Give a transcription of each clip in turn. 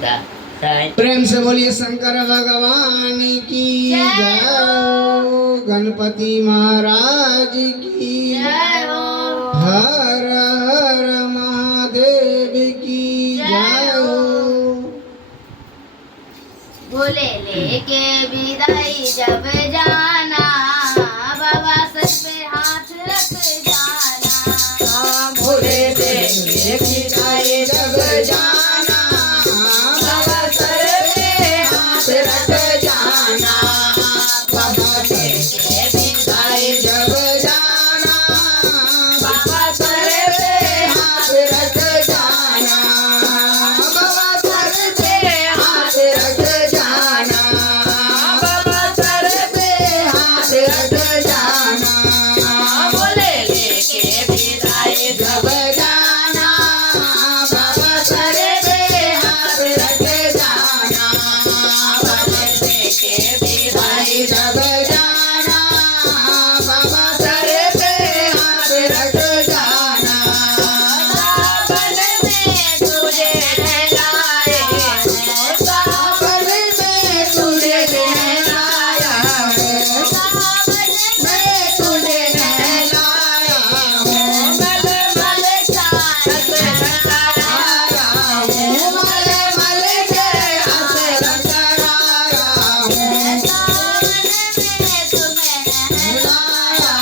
प्रेम से बोलिए शंकर भगवान की जय हो, गणपति महाराज की जय हो, हर हर महादेव की जय हो। भोले लेके विदाई जब जाना, बाबा सर पे हाथ रख जाना। भोले लेके विदाई जब जाना, बाबा सर पे हाथ रख जाना। बाबा लेके विदाई जब जाना, बाबा सर पे हाथ रख जाना। बाबा सर पे हाथ रख जाना, बाबा सर पे हाथ रख जाना। भोले लेके विदाई जब जाना, बाबा सर पे हाथ रख जाना। भोले लेके विदाई जब जाना, बाबा सर पे हाथ रख जाना। सावन में तुझे नहलाए, सावन में तुझे नहलाया, सावन में तुझे नहलाया। मल मल चारस कराया, मल मल के असर कराया। सावन में तुम्हें नहलाया,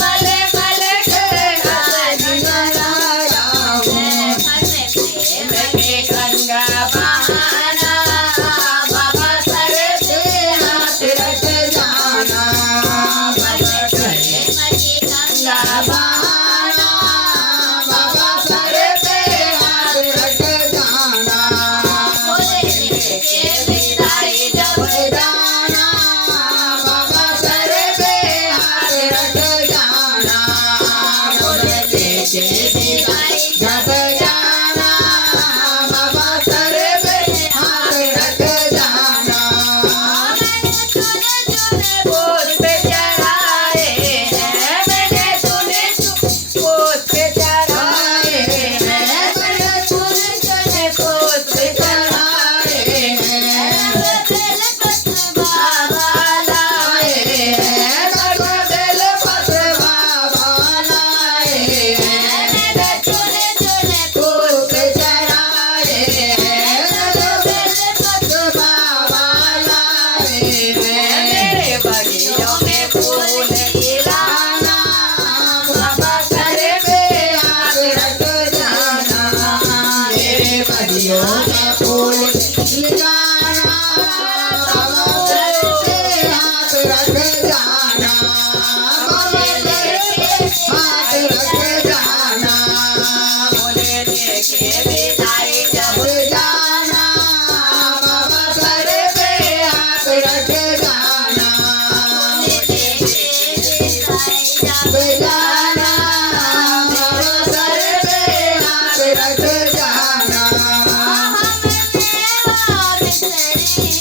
मल मल के असर कराया। प्रेम के गंगा बहाना, बाबा सर पे हाथ रख जाना। प्रेम की गंगा बहाना, बाबा सर पे हाथ रख जाना। भोले लेके विदाई जब जाना, बाबा सर पे हाथ रख जाना। भोले लेके विदाई जब जाना, बाबा सर पे हाथ रख जाना। मैंने सुने भोज पे चढ़ाए हैं, मैंने सुने भोज पे चढ़ाए हैं, मैंने सुने भोज पे चढ़ाए हैं। बेल पत्र बाबा लाए हैं, बेल पत्र बाबा लाए हैं। मैंने सुने भोज पे चढ़ाए हैं, बेल पत्र बाबा लाए हैं। मेरे बगियों में फूल खिलाना, बाबा सर पे हाथ रख जाना। मेरे बगियों में फूल खिलाना, बाबा सर पे हाथ रख जाना। बाबा सर पे हाथ रख जाना। भोले लेके विदाई जब जाना, बाबा सर पे हाथ रख जाना। जब जाना, बाबा सर पे हाथ रख जाना। हमने वाद तेरी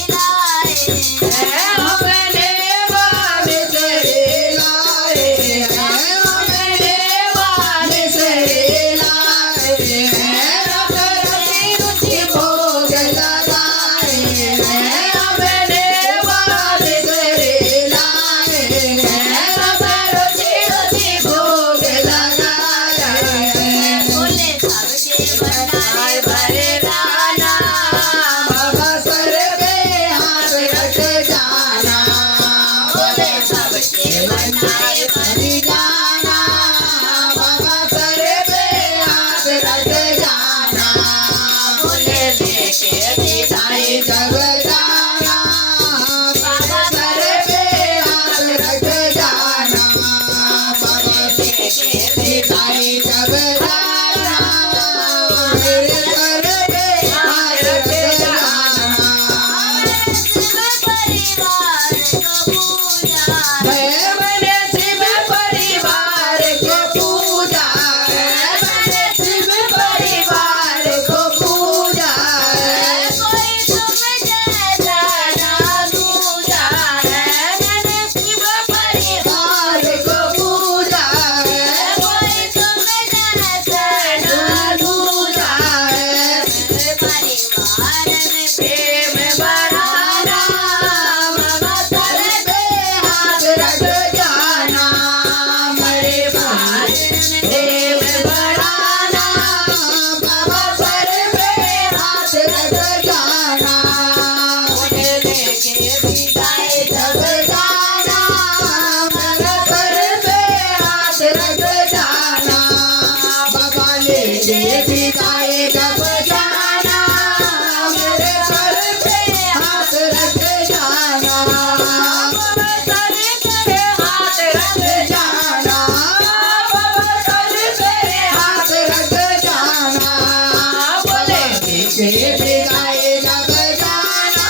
विदाई जब जाना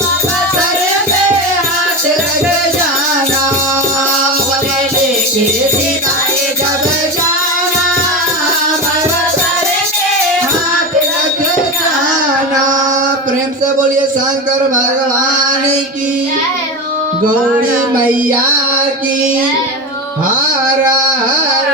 बाबा सर पे हाथ रख जाना बोले लेके विदाई जब जाना बाबा सर पे हाथ रख जाना। प्रेम से बोलिए शंकर भगवान की जय हो गौरी मैया की जय हो हर हर